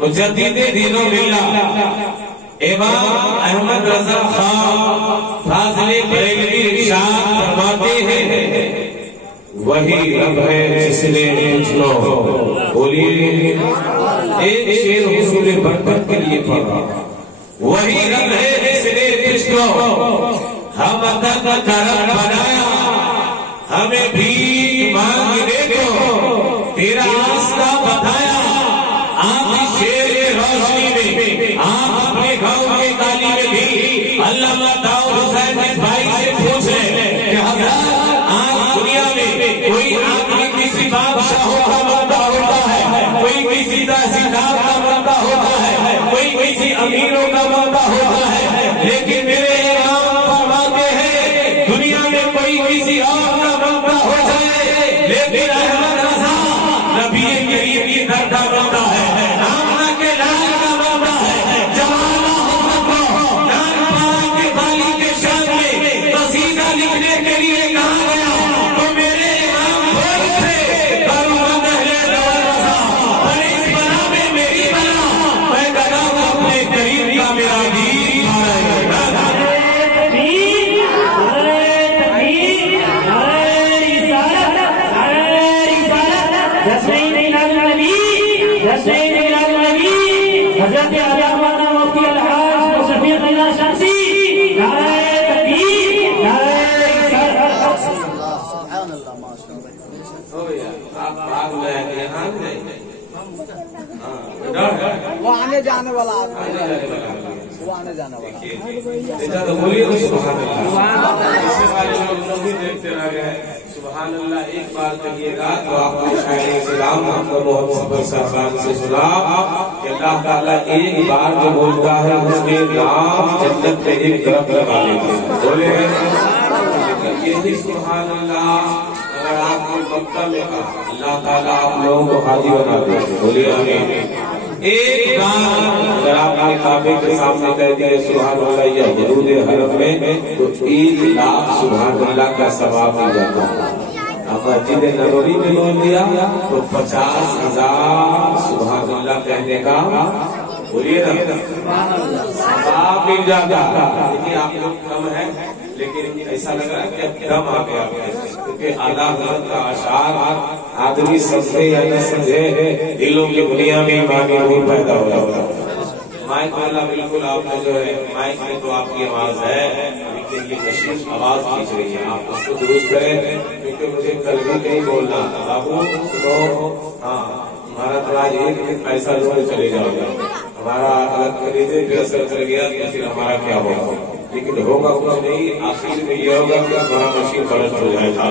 مجدد دین و ملت امام احمد رضا خان فاضل بریلوی ارشاد فرماتے ہیں وہی رب ہے جس نے مجھ کو بولیے ایک شیر حصول برکت کے لیے پڑھا وہی رب ہے جس نے مجھ کو ہم عطا کرم بنایا ہمیں بھی مانگنے کو تیرا راستہ بتایا آپ اس شیر کی روشنی میں آپ اپنے گاؤں کے گالی میں بھی علامہ داؤد حسین بھائی سے پوچھ رہے کہ حضرت آج دنیا میں کوئی آدمی کسی بادشاہوں کا بندہ ہوتا ہے کوئی کسی تحصیلدار کا بندہ ہوتا ہے کوئی کسی امیروں کا بندہ ہوتا ہے لیکن میرے امام فرماتے ہیں دنیا میں کوئی کسی اور کا بندہ ہو جائے لیکن احمد رضا نبی کریم کی در کا بندہ ہے وہ آنے جانے والا وہ آنے جانے والا بولیے سبحان اللہ ایک بار کہیے گا تو آپ کو شاعر اسلام آپ کو بہت سفر سرسان سے سنا کہ اللہ تعالیٰ ایک بار جو بولتا ہے اس کے نام جنت پہ ایک طرف لگا لیتے ہیں بولے یہی سبحان اللہ اگر آپ کو مکہ میں کہا اللہ تعالیٰ آپ لوگوں کو حاجی بنا دے بولیے آمین ایک بار اگر آپ نے کعبے کے سامنے کہہ دیا سبحان اللہ یا حدود حرم میں تو 1 لاکھ سبحان اللہ کا ثواب مل جاتا ہے اب مسجد نبوی میں بول دیا تو 50,000 سبحان اللہ کہنے کا بولیے نا ثواب مل جاتا ہے لیکن آپ لوگ کم ہیں لیکن ایسا لگ رہا ہے کہ اب دم آ گیا کیونکہ اعلیٰ حضرت کا اشعار آدمی سمجھے یا نہ سمجھے دلوں کی دنیا میں ایمانی روح پیدا ہو جاتا ہے مائک والا بالکل آپ نے جو ہے مائک میں تو آپ کی آواز ہے لیکن یہ کشش آواز کھینچ رہی ہے آپ اس کو درست کریں کیونکہ مجھے کل بھی نہیں بولنا بابو سنو ہاں ہمارا تھوڑا یہ کہ پیسہ جو ہے چلے جاؤ گا ہمارا الگ خریدے پھر اثر کر گیا تو پھر ہمارا کیا ہوگا لیکن ہوگا کچھ نہیں آخر میں یہ ہوگا کہ ہمارا مشین بلند ہو جائے گا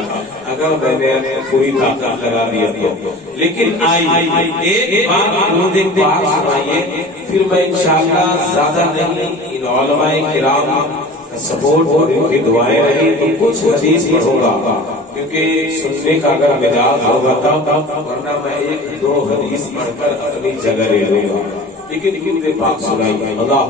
اگر میں نے پوری طاقت لگا دیا تو لیکن ایک بات دو دن بعد سنائیے پھر میں انشاءاللہ زیادہ نہیں ان علماء کرام سپورٹ اور ان کی دعائیں رہی تو کچھ حدیث پڑھوں کیونکہ سننے کا اگر مزاج ہوگا تب ورنہ میں 1-2 حدیث پڑھ کر اپنی جگہ لے لوں گا لیکن درود پاک سنائیے اللہ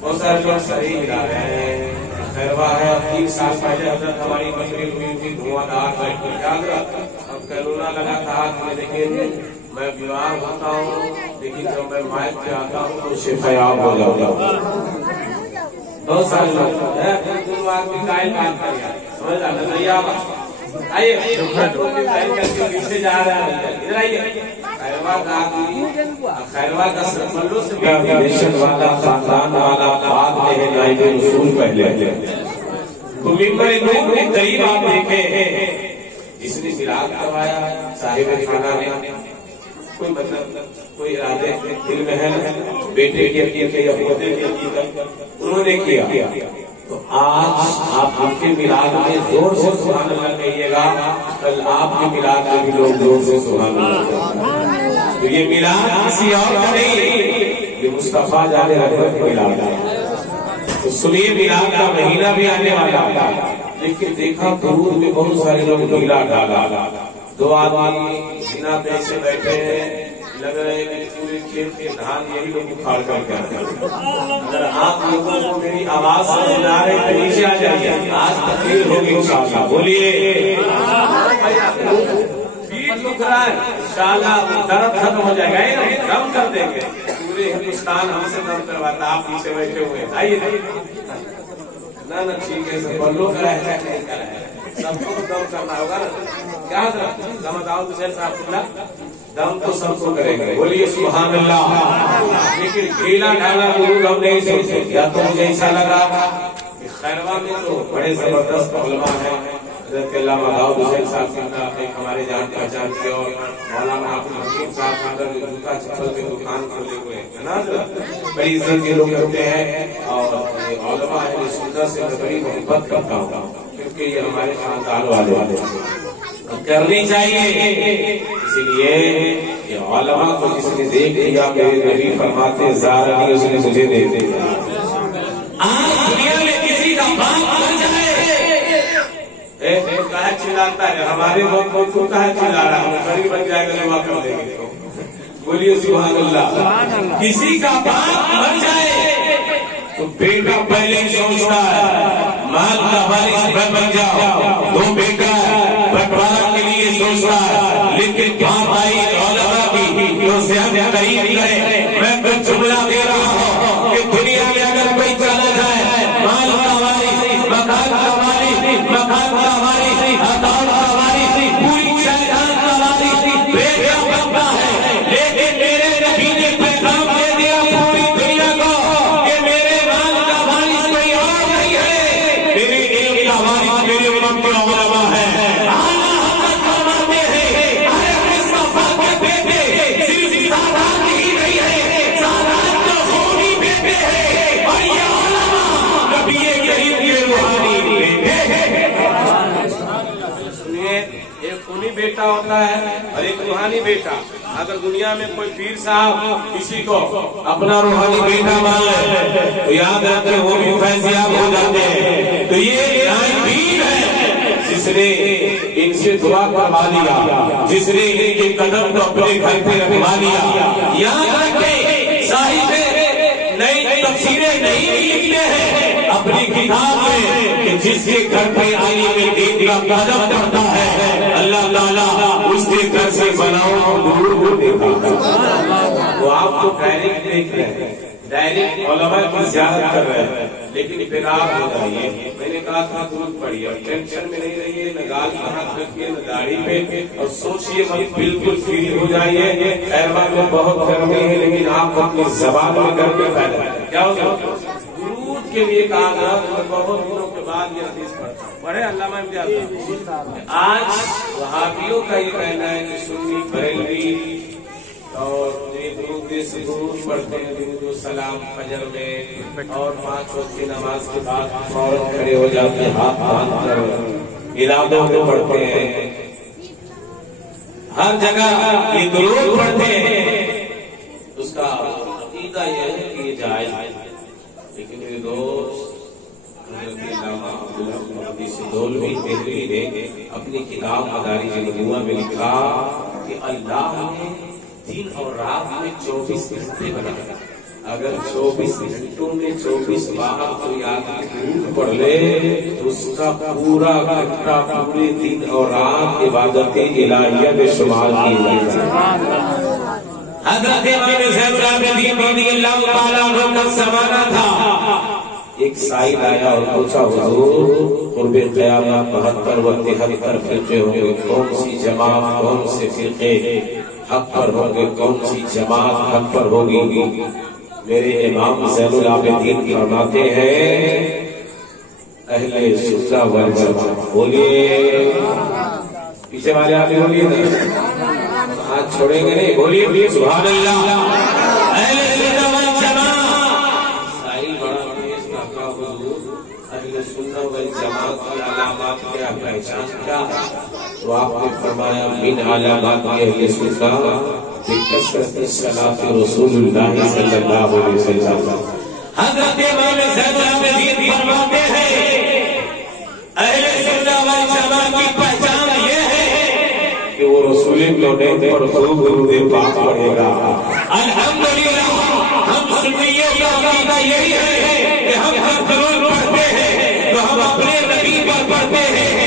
بہت سارے لوگ صحیح ملا رہے ہیں خیروا ہے 3 سال پہلے حضرت ہماری مشرق ہوئی تھی دھواں دار یاد رکھ اب کرونا لگا تھا ہاتھ میں دیکھیں میں بیمار ہوتا ہوں لیکن جب میں مائک پہ آتا ہوں تو شفایاب ہو جاتا ہوں بہت سارے لوگ آدمی قائل کام کر گیا سمجھ آتا نظریہ آئیے پیچھے جا رہا ہے ادھر آئیے خیروا کا سرملو سے بیشن والا خاندان والا بعد میں ہے نائب رسول پہلے تو ممبر نور کے قریب آپ دیکھیں جس نے میلاد کروایا صاحب خانہ نے کوئی مطلب کوئی ارادے دل میں ہے بیٹے کی عقیدت یا پوتے کی عقیدت انہوں نے کیا تو آج آپ کے میلاد میں زور سے سبحان اللہ کہیے گا کل آپ کے میلاد میں بھی لوگ زور سے سبحان اللہ تو یہ میلاد کسی اور کا نہیں یہ مصطفیٰ جانے رحمت میلاد ہے تو سنیے میلاد کا مہینہ بھی آنے والا لیکن دیکھا درود میں بہت سارے لوگ میلاد ڈالا 2 آدمی سینا پہ سے بیٹھے ہیں لگ رہا ہے کہ پورے کھیت کے دھان یہی لوگ اکھاڑ کر کے آتے ہیں. اگر آپ لوگوں کو میری آواز سمجھ آ رہی ہے تو نیچے آ جائیے. آج تقریر ہوگی انشاءاللہ. بولیے پیٹ دکھ رہا ہے انشاءاللہ درد ختم ہو جائے گا. دم کر دیں گے. پورے ہندوستان ہم سے دم کرواتا. آپ پیچھے بیٹھے ہوئے آئیے. نہ ٹھیک ہے سب بلو کرا ہے نہیں کرا ہے. سب کو دم کرنا ہوگا نا. کیا سمجھ آؤ حسین صاحب دم تو سب کو کریں گے. بولیے سبحان اللہ. لیکن کھیلا ڈھالا گرو ہم نہیں سوچتے. یا تو مجھے ایسا لگا کہ خیروا میں تو بڑے زبردست علماء ہیں. حضرت علامہ داؤد حسین صاحب کا ایک ہمارے جان پہچان کی اور مولانا عبدالحکیم صاحب کا جوتا چپل کے دکان کھولے ہوئے ہیں نا. بڑی عزت کے لوگ کرتے ہیں اور علماء اہل سنت سے میں بڑی محبت کرتا ہوں کیونکہ یہ ہمارے خاندان والے کرنی چاہیے. اسی لیے یہ علماء کو جس نے دیکھ لیا میرے نبی فرماتے زارنی اس نے مجھے دیکھ دیا. آج دنیا میں کسی کا باپ مر جائے کہا چلاتا ہے. ہمارے وقت کو کہا چلا رہا ہے. غریب بن جائے گا دعا کر دیں گے. بولیے سبحان اللہ. کسی کا باپ مر جائے تو بیٹا پہلے سوچتا ہے مال کا وارث بن جاؤ. دو بیٹا بٹوارا کے لیے سوچتا ہے لیکن بات آئی علماء کی تو زیادہ قریب کرے. میں کچھ جملہ دے رہا ہوں کہ دنیا میں اگر کوئی چلا جائے مال کا وارث, مکان کا وارث, مکان کا وارث, عطاؤں کا وارث, پوری جائیداد کا وارث بیٹا بنتا ہے. لیکن میرے نبی نے پیغام دے دیا پوری دنیا کو کہ میرے مال کا وارث کوئی اور نہیں ہے, میرے علم کا وارث میرے امت کے علماء ہے. بیٹا ہوتا ہے اور ایک روحانی بیٹا. اگر دنیا میں کوئی پیر صاحب کسی کو اپنا روحانی بیٹا مان لے تو یاد رکھے وہ بھی فیضیاب ہو جاتے ہیں. تو یہ پیر ہے جس نے ان سے دعا کروا لیا, جس نے ان کے قدم کو اپنے گھر پہ رکھوا لیا. یاد رکھے صاحب نئی تفسیریں نہیں لکھتے ہیں اپنی کتاب میں کہ جس کے گھر پہ عالم دین کا قدم پڑتا ہے اللہ تعالیٰ اس کے گھر سے بناؤ دور کو دیکھا. وہ آپ کو ڈائریکٹ دیکھ رہے ہیں, ڈائریکٹ علماء کی زیارت کر رہے ہیں. لیکن پھر آپ ہو جائیے. میں نے کہا تھا دودھ پڑی اور ٹینشن میں نہیں رہیے, نہ گال کا ہاتھ رکھیے نہ داڑھی پہ, اور سوچیے مت بالکل فری ہو جائیے. خیروا میں بہت گرمی ہے لیکن آپ اپنی زبان میں گرمی پیدا ہے. کیا ہوگا درود کے لیے کہا گیا بہت دنوں کے بعد یہ حدیث پڑھتا ہوں. پڑھے علامہ امتیاز. آج وہابیوں کا یہ کہنا ہے کہ سنی بریلوی اور درود پڑھتے ہیں درود و سلام فجر میں اور 5 وقت کی نماز کے بعد فوراً کھڑے ہو جاتے ہیں ہاتھ باندھ کر ارادوں میں پڑھتے ہیں. ہر جگہ یہ درود پڑھتے ہیں. اس کا عقیدہ یہ ہے کہ یہ جائز ہے. لیکن میرے دوست دولوی بہری نے اپنی کتاب مدارج النبوہ میں لکھا کہ اللہ نے دن اور رات میں 24 گھنٹے بنایا. اگر 24 گھنٹوں میں 24 بار کوئی آدمی پڑھ لے تو اس کا پورا گھنٹہ پورے دن اور رات عبادت الہیہ میں شمار کی جائے. حضرت امام زین العابدین رضی اللہ تعالیٰ عنہ کا زمانہ تھا. ایک سائل آیا اور پوچھا حضور قرب قیامت 72 و 73 فرقے ہوں گے, کون سی جماعت کون سے فرقے حق پر ہوں گے, کون سی جماعت حق پر ہوگی؟ میرے امام زین العابدین فرماتے ہیں اہل سنت والجماعت. بولیے پیچھے والے آدمی بولیے نا, ہاتھ چھوڑیں گے نہیں. بولیے سبحان اللہ. اہل سنت والجماعت. سائل بڑا تیز کا حضور اہل سنت والجماعت کی علامات کیا, پہچان کیا؟ تو آپ نے فرمایا من علامات اہل سنت بکثرت صلاۃ رسول اللہ صلی اللہ علیہ وسلم. حضرت امام زین العابدین فرماتے ہیں اہل سنت والجماعت کی پہچان یہ ہے کہ وہ رسول رسول کونین پر خوب درود پاک پڑھے گا۔ الحمدللہ ہم سنیوں کا عقیدہ یہی ہے کہ ہم جب درود پڑھتے ہیں تو ہم اپنے نبی پر پڑھتے ہیں،